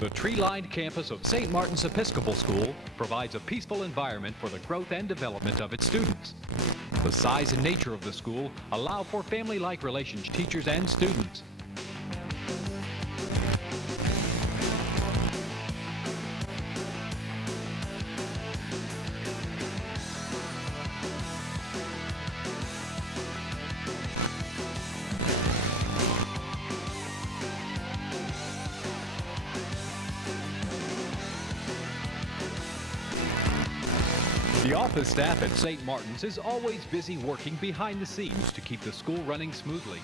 The tree-lined campus of St. Martin's Episcopal School provides a peaceful environment for the growth and development of its students. The size and nature of the school allow for family-like relations, teachers and students. The office staff at St. Martin's is always busy working behind the scenes to keep the school running smoothly.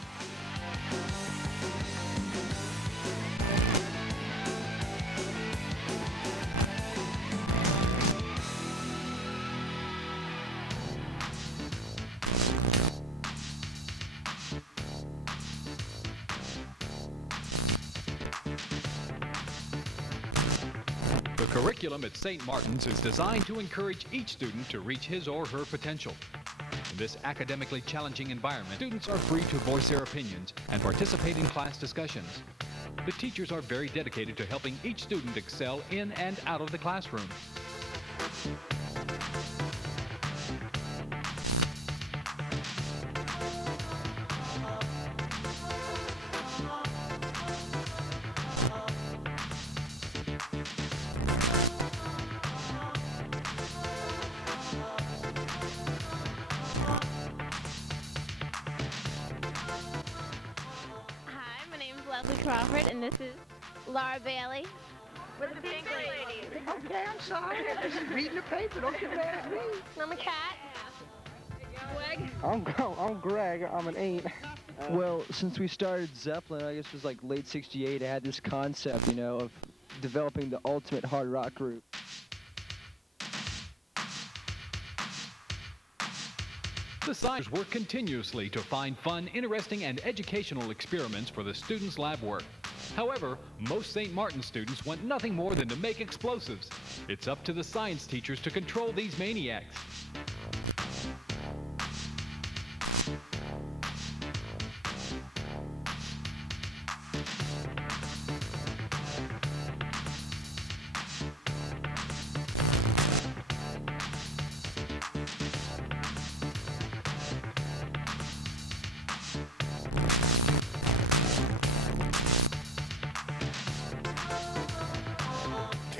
The curriculum at St. Martin's is designed to encourage each student to reach his or her potential. In this academically challenging environment, students are free to voice their opinions and participate in class discussions. The teachers are very dedicated to helping each student excel in and out of the classroom. Crawford, and this is Laura Bailey with the pink lady. Okay, I'm sorry. I'm just reading the paper. Don't get mad at me. I'm a cat. Greg. I'm Greg. I'm an 8. Well, since we started Zeppelin, I guess it was like late '68, I had this concept, you know, of developing the ultimate hard rock group. The scientists work continuously to find fun, interesting, and educational experiments for the students' lab work. However, most St. Martin students want nothing more than to make explosives. It's up to the science teachers to control these maniacs.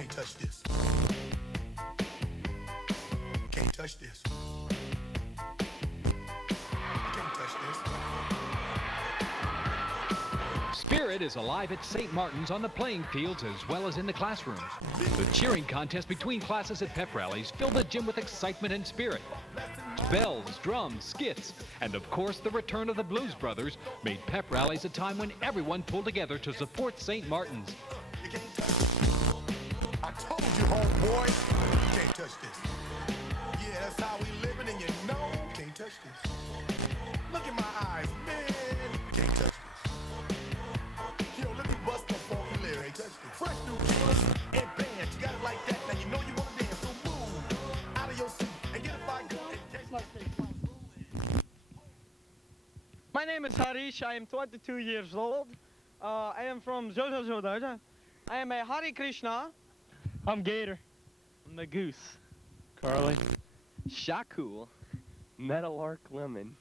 Touch this. Can't touch this. Spirit is alive at St. Martin's on the playing fields as well as in the classrooms. The cheering contest between classes at pep rallies filled the gym with excitement and spirit. Bells, drums, skits, and of course the return of the Blues Brothers made pep rallies a time when everyone pulled together to support St. Martin's. You can't touch this. I told you, homeboy, you can't touch this. Yeah, that's how we living, and you know you can't touch this. Look in my eyes, man. You can't touch this. Yo, let me bust the funky lyrics. Fresh new killers and bands. You got it like that. Now you know you want to dance. So move out of your seat and get a fire gun. My name is Harish. I am 22 years old. I am from Jojo. I am a Hare Krishna. I'm Gator. I'm the Goose. Carly. Shakul. Metalark Lemon.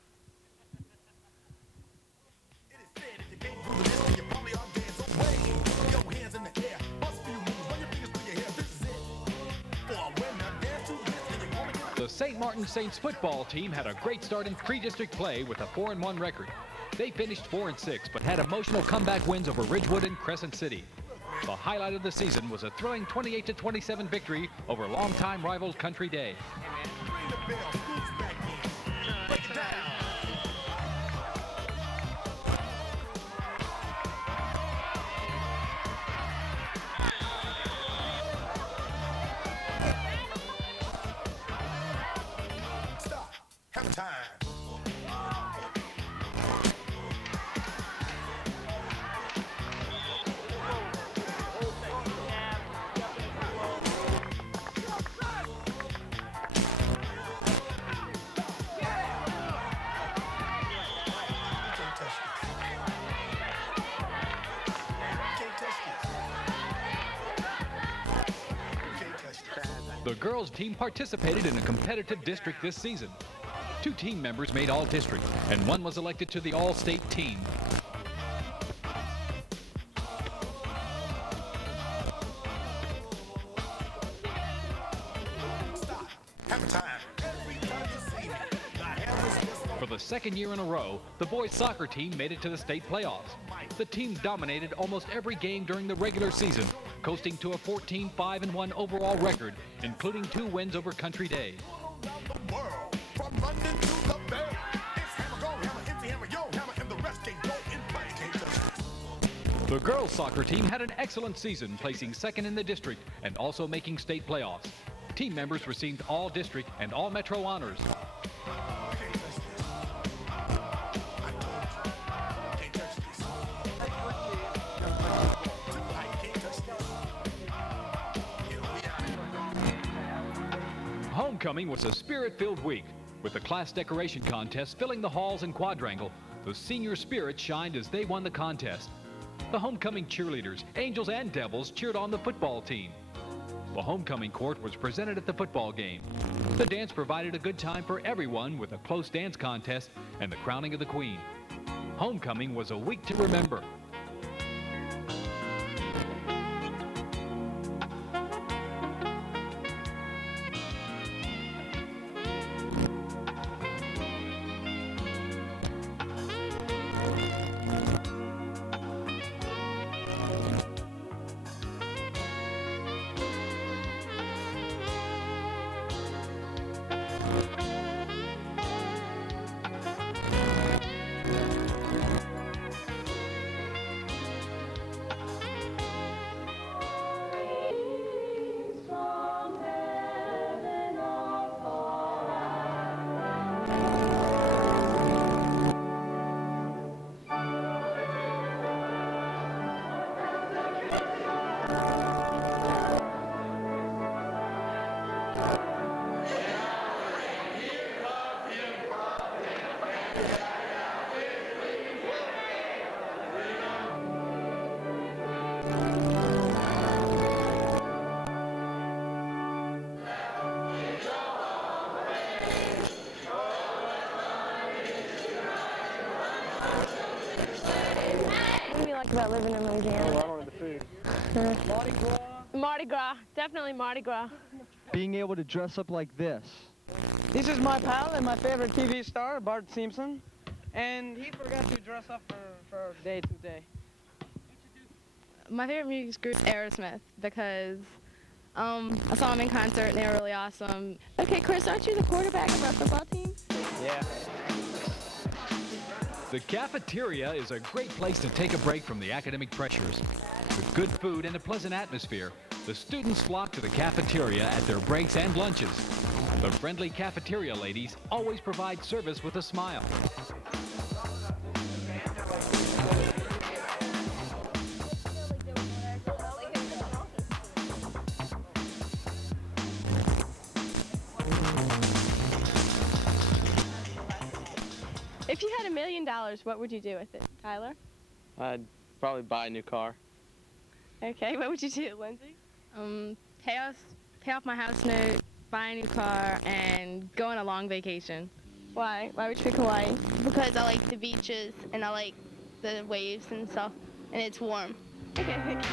The St. Martin Saints football team had a great start in pre-district play with a 4-1 record. They finished 4-6, but had emotional comeback wins over Ridgewood and Crescent City. The highlight of the season was a thrilling 28-27 victory over longtime rival Country Day. Stop. Have time. The girls' team participated in a competitive district this season. 2 team members made all-district, and 1 was elected to the all-state team. For the 2nd year in a row, the boys' soccer team made it to the state playoffs. The team dominated almost every game during the regular season, coasting to a 14-5-1 overall record, including 2 wins over Country Day. The girls' soccer team had an excellent season, placing 2nd in the district and also making state playoffs. Team members received all district and all metro honors. Homecoming was a spirit-filled week. With the class decoration contest filling the halls and quadrangle, the senior spirit shined as they won the contest. The homecoming cheerleaders, angels and devils, cheered on the football team. The homecoming court was presented at the football game. The dance provided a good time for everyone with a close dance contest and the crowning of the queen. Homecoming was a week to remember. About living in Louisiana. Oh, I don't know the food. Mardi Gras. Mardi Gras, definitely Mardi Gras. Being able to dress up like this. This is my pal and my favorite TV star, Bart Simpson, and he forgot to dress up for day to day. My favorite music group is Aerosmith because I saw them in concert and they were really awesome. Okay, Chris, aren't you the quarterback of our football team? Yeah. The cafeteria is a great place to take a break from the academic pressures. With good food and a pleasant atmosphere, the students flock to the cafeteria at their breaks and lunches. The friendly cafeteria ladies always provide service with a smile. If you had $1 million, what would you do with it, Tyler? I'd probably buy a new car. Okay, what would you do, Lindsay? Pay off my house note, buy a new car, and go on a long vacation. Why? Why would you pick Hawaii? Because I like the beaches and I like the waves and stuff, and it's warm. Okay, thank you.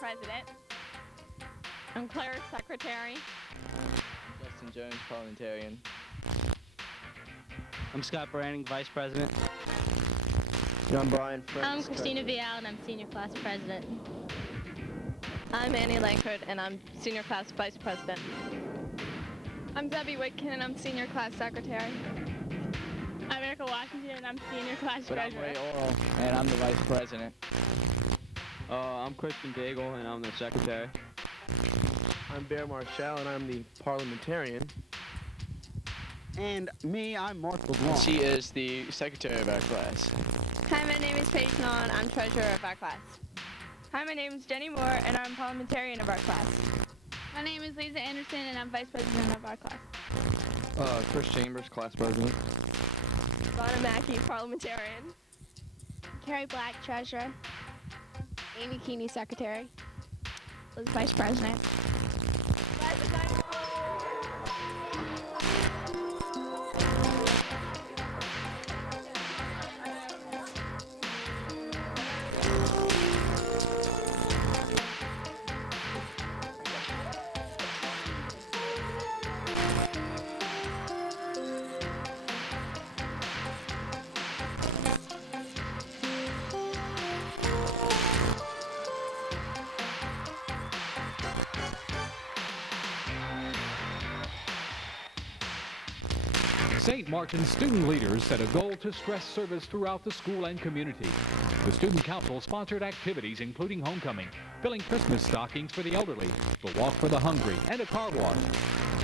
President. I'm Claire's secretary. Justin Jones, parliamentarian. I'm Scott Branning, Vice President. I'm Brian Fritz. I'm Christina Vial, and I'm Senior Class President. I'm Annie Langford, and I'm Senior Class Vice President. I'm Debbie Whitkin, and I'm Senior Class Secretary. I'm Erica Washington, and I'm Senior Class But I'm Treasurer. Ray Oral, and I'm the Vice President. I'm Christian Daigle, and I'm the Secretary. I'm Bear Marshall, and I'm the Parliamentarian. And me, I'm Mark LeBlanc. She is the Secretary of our class. Hi, my name is Paige Nolan. I'm Treasurer of our class. Hi, my name is Jenny Moore, and I'm Parliamentarian of our class. My name is Lisa Anderson, and I'm Vice President of our class. Chris Chambers, Class President. Donna Mackey, Parliamentarian. Carrie Black, Treasurer. Amy Keeney, Secretary. Liz, Vice President. St. Martin's student leaders set a goal to stress service throughout the school and community. The Student Council sponsored activities including homecoming, filling Christmas stockings for the elderly, the walk for the hungry, and a car wash.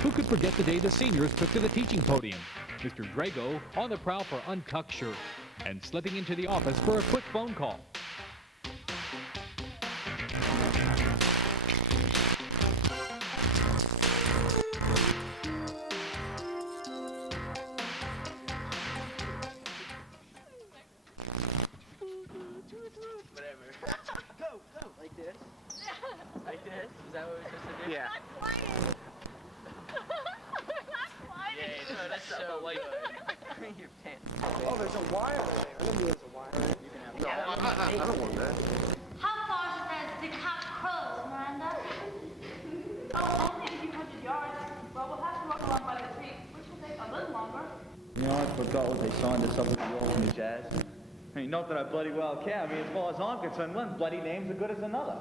Who could forget the day the seniors took to the teaching podium? Mr. Drago on the prowl for untucked shirt and slipping into the office for a quick phone call. Like this? Is that what we're supposed to do? Yeah. Yeah, no, that's so like your pants. Oh, there's a wire in there. I didn't know there was a wire in there. No, I don't want that. How far is it to Count Crows, Miranda? Oh, only a few hundred yards, but we'll have to walk along by the creek, which will take a little longer. You know, I forgot what they signed us up with the ultimate jazz. Hey, not that I bloody well care. I mean, as far as I'm concerned, one bloody name's as good as another.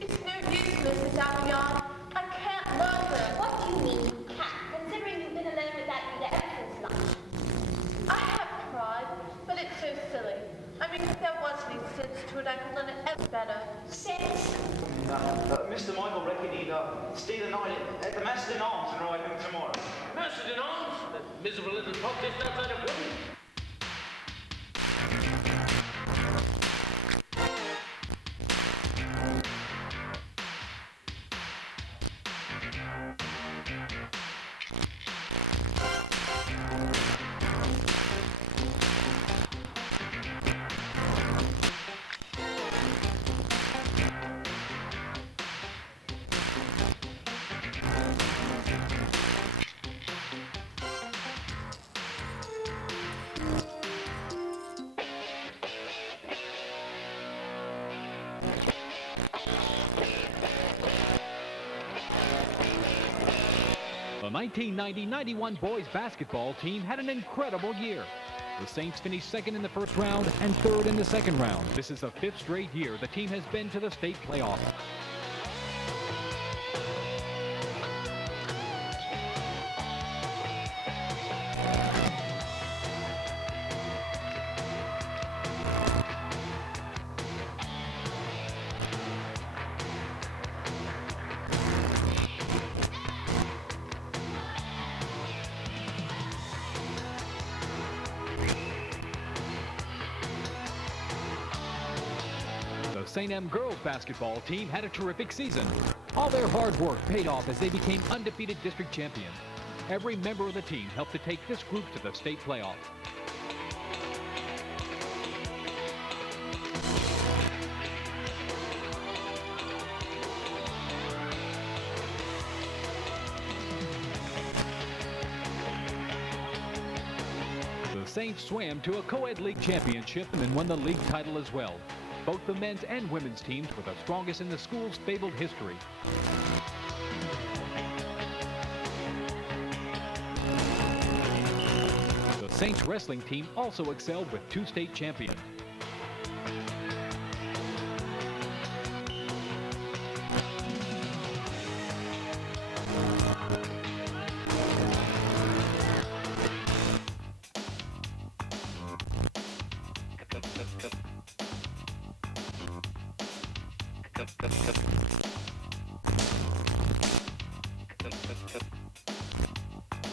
It's no use, Mrs. Appleyard. I can't learn them. What do you mean you can't, considering you've been alone with that leader ever since lunch? I have tried, but it's so silly. I mean, if there was any sense to it, I could learn it ever better. Sense? Mr. Michael reckoned he'd stay the night at the Master in Arms and ride home tomorrow. Master in Arms? That miserable little pop just outside of Woodland. The 1990-91 boys basketball team had an incredible year. The Saints finished second in the first round and third in the second round. This is the fifth straight year the team has been to the state playoff. The St. M girls basketball team had a terrific season. All their hard work paid off as they became undefeated district champions. Every member of the team helped to take this group to the state playoff. The Saints swam to a co-ed league championship and then won the league title as well. Both the men's and women's teams were the strongest in the school's fabled history. The Saints wrestling team also excelled with 2 state champions.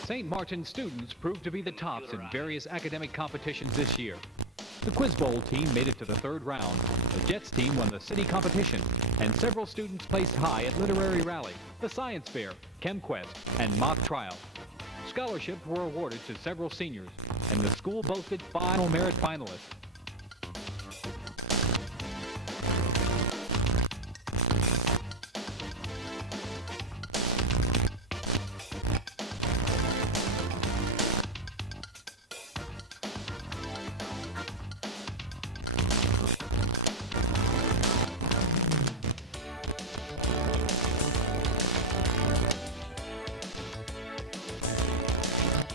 St. Martin students proved to be the tops in various academic competitions this year. The Quiz Bowl team made it to the 3rd round, the Jets team won the city competition, and several students placed high at Literary Rally, the Science Fair, ChemQuest, and Mock Trial. Scholarships were awarded to several seniors, and the school boasted 5 final merit finalists.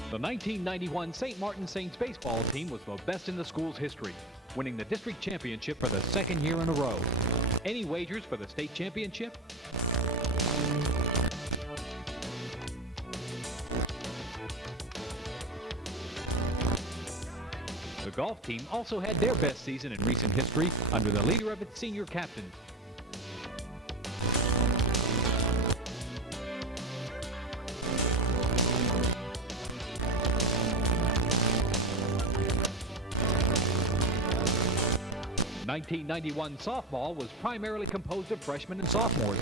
The 1991 St. Martin Saints baseball team was the best in the school's history, winning the district championship for the 2nd year in a row. Any wagers for the state championship? The golf team also had their best season in recent history under the leader of its senior captains. The 1991 softball was primarily composed of freshmen and sophomores.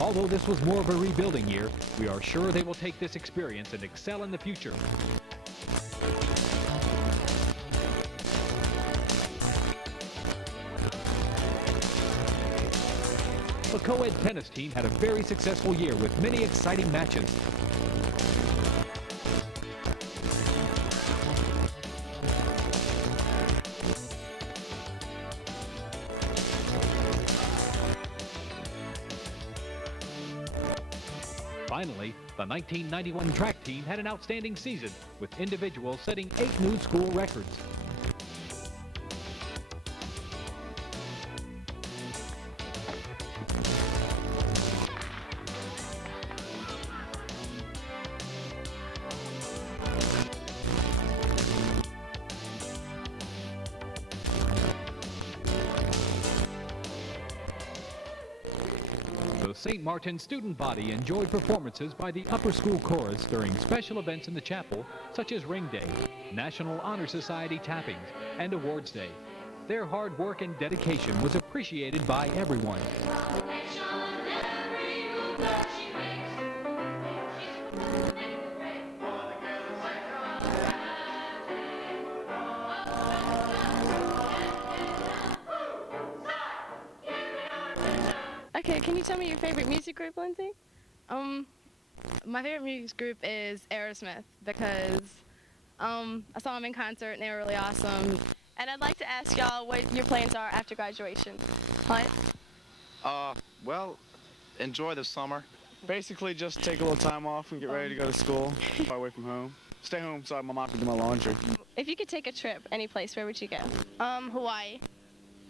Although this was more of a rebuilding year, we are sure they will take this experience and excel in the future. The co-ed tennis team had a very successful year with many exciting matches. Finally, the 1991 track team had an outstanding season, with individuals setting 8 new school records. The St. Martin student body enjoyed performances by the upper school chorus during special events in the chapel, such as Ring Day, National Honor Society tappings, and Awards Day. Their hard work and dedication was appreciated by everyone. Okay, can you tell me your favorite music group, Lindsay? My favorite music group is Aerosmith because I saw them in concert and they were really awesome. And I'd like to ask y'all what your plans are after graduation. Hunt? Well, enjoy the summer. Basically, just take a little time off and get ready to go to school, far away from home. Stay home so my mom can do my laundry. If you could take a trip any place, where would you go? Hawaii.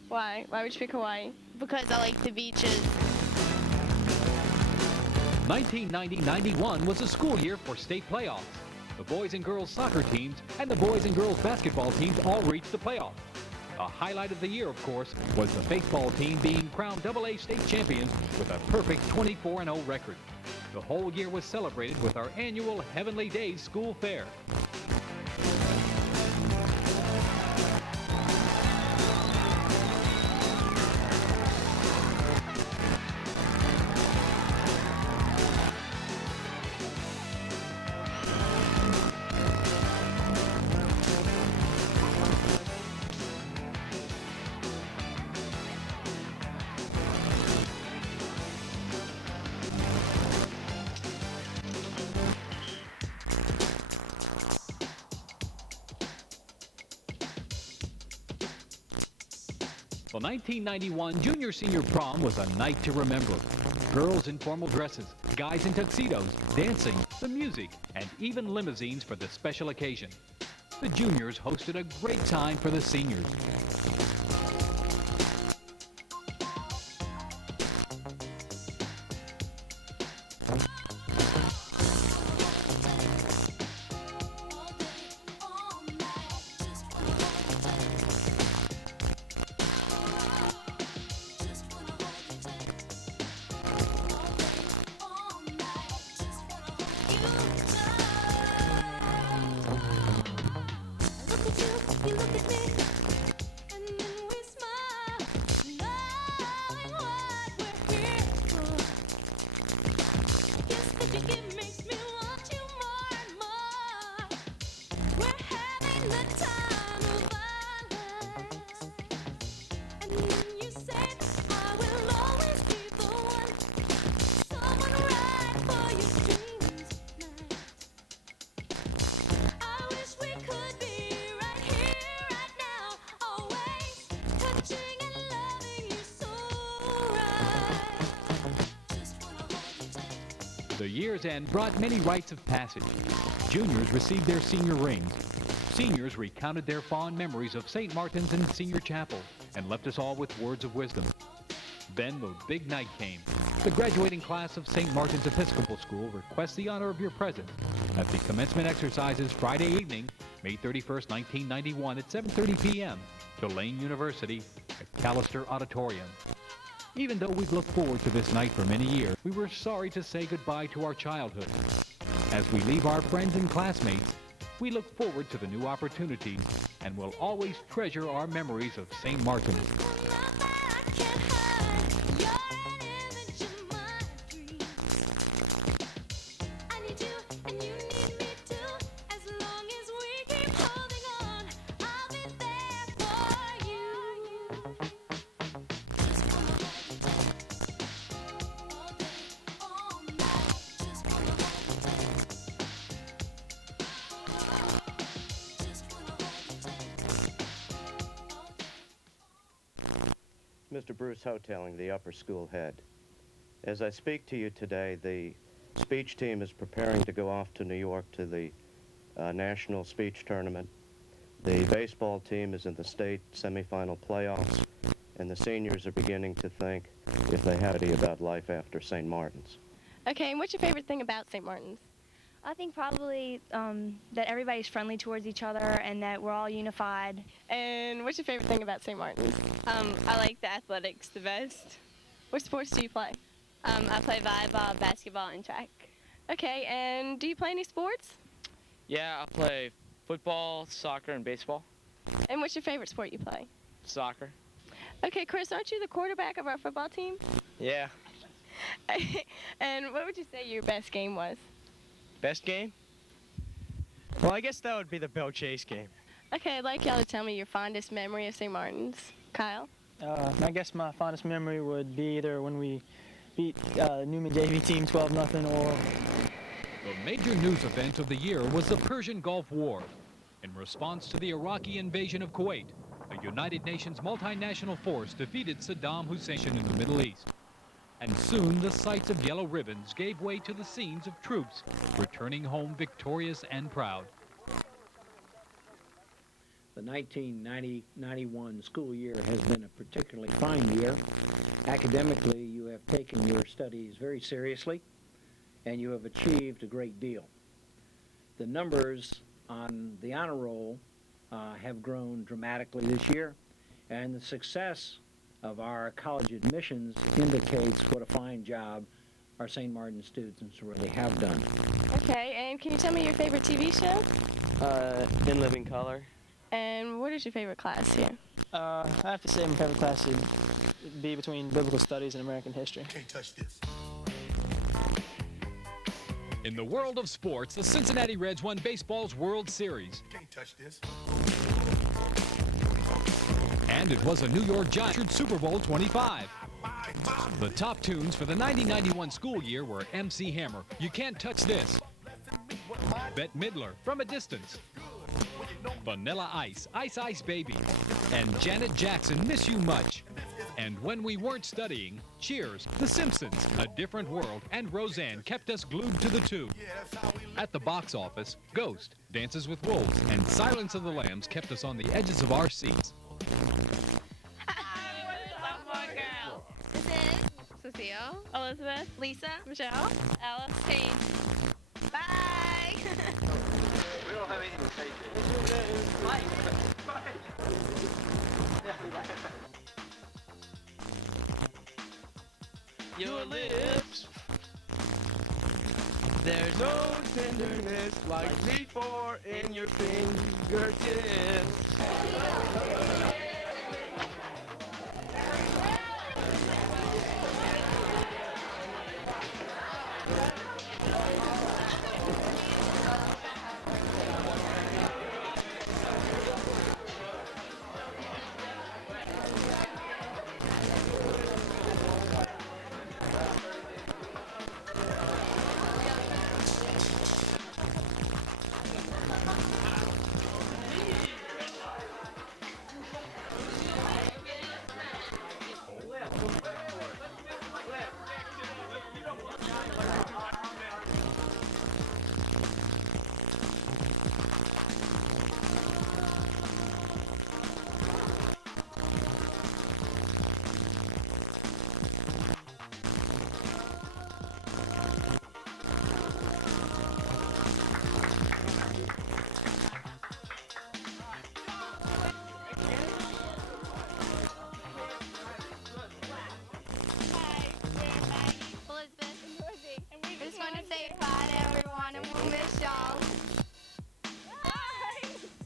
Why? Why would you pick Hawaii? Because I like the beaches. 1990-91 was a school year for state playoffs. The boys and girls soccer teams and the boys and girls basketball teams all reached the playoffs. The highlight of the year, of course, was the baseball team being crowned AA state champions with a perfect 24-0 record. The whole year was celebrated with our annual Heavenly Days School Fair. The 1991 Junior-Senior Prom was a night to remember. Girls in formal dresses, guys in tuxedos, dancing, the music, and even limousines for the special occasion. The juniors hosted a great time for the seniors. The year's end brought many rites of passage. Juniors received their senior rings. Seniors recounted their fond memories of St. Martin's and Senior Chapel and left us all with words of wisdom. Then the big night came. The graduating class of St. Martin's Episcopal School requests the honor of your presence at the commencement exercises Friday evening, May 31st, 1991 at 7:30 p.m. Tulane University at Callister Auditorium. Even though we've looked forward to this night for many years, we were sorry to say goodbye to our childhood. As we leave our friends and classmates, we look forward to the new opportunities and will always treasure our memories of St. Martin. Mr. Bruce Hoteling, the upper school head. As I speak to you today, the speech team is preparing to go off to New York to the national speech tournament. The baseball team is in the state semifinal playoffs, and the seniors are beginning to think, if they have any, about life after St. Martin's. Okay, and what's your favorite thing about St. Martin's? I think probably that everybody's friendly towards each other and that we're all unified. And what's your favorite thing about St. Martin's? I like the athletics the best. What sports do you play? I play volleyball, basketball, and track. Okay, and do you play any sports? Yeah, I play football, soccer, and baseball. And what's your favorite sport you play? Soccer. Okay, Chris, aren't you the quarterback of our football team? Yeah. And what would you say your best game was? Best game? Well, I guess that would be the Bill Chase game. Okay, I'd like y'all to tell me your fondest memory of St. Martin's. Kyle? I guess my fondest memory would be either when we beat Newman JV team 12-0 or... The major news event of the year was the Persian Gulf War. In response to the Iraqi invasion of Kuwait, a United Nations multinational force defeated Saddam Hussein in the Middle East. And soon the sights of yellow ribbons gave way to the scenes of troops returning home victorious and proud. The 1990-91 school year has been a particularly fine year. Academically, you have taken your studies very seriously, and you have achieved a great deal. The numbers on the honor roll have grown dramatically this year, and the success of our college admissions indicates what a fine job our St. Martin students really have done. Okay, and can you tell me your favorite TV show? In Living Color. And what is your favorite class here? I have to say my favorite class would be between Biblical Studies and American History. Can't touch this. In the world of sports, the Cincinnati Reds won baseball's World Series. Can't touch this. And it was a New York Giants Super Bowl 25. The top tunes for the 1991 school year were MC Hammer, You Can't Touch This, Bette Midler, From a Distance, Vanilla Ice, Ice Ice Baby, and Janet Jackson, Miss You Much. And when we weren't studying, Cheers, The Simpsons, A Different World, and Roseanne kept us glued to the tube. At the box office, Ghost, Dances with Wolves, and Silence of the Lambs kept us on the edges of our seats. This is Cecile, Elizabeth, Lisa, Michelle, Alice, Paige. Bye! We don't have anything to say to it. Mike. Your lips. There's no tenderness like C4 in your fingertips.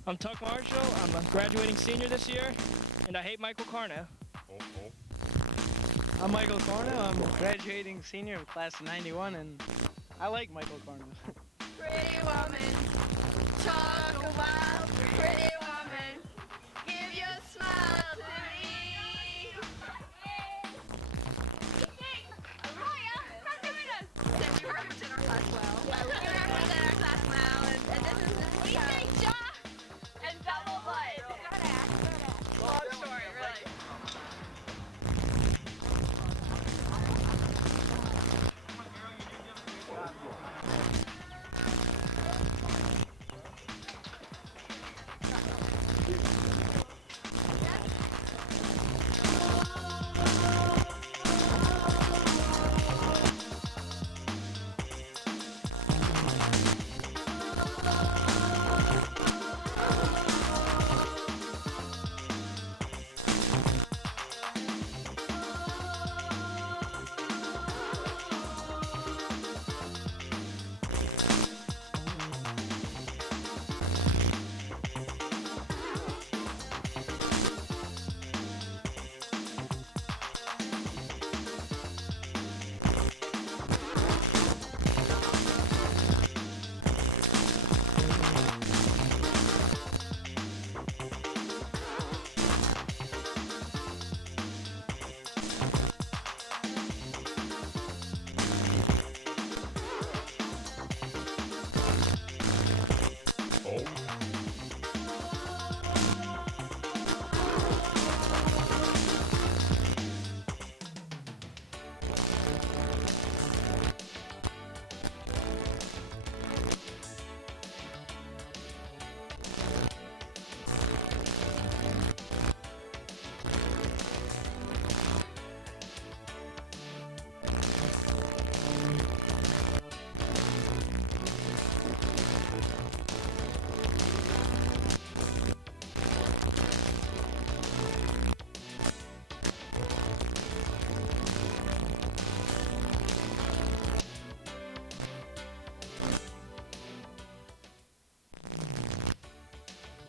I'm Tuck Marshall. I'm a graduating senior this year, and I hate Michael Carno. I'm Michael Carno. I'm a graduating senior of class of 91, and I like Michael Carno. Pretty woman, talk a while. Pretty woman, give your smile to me. Cindy represent our class well. We represent our class well, and this is we say jaw and double light. Long story, really.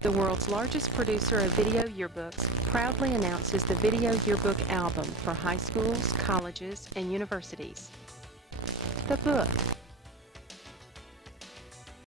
The world's largest producer of video yearbooks proudly announces the Video Yearbook album for high schools, colleges, and universities. The book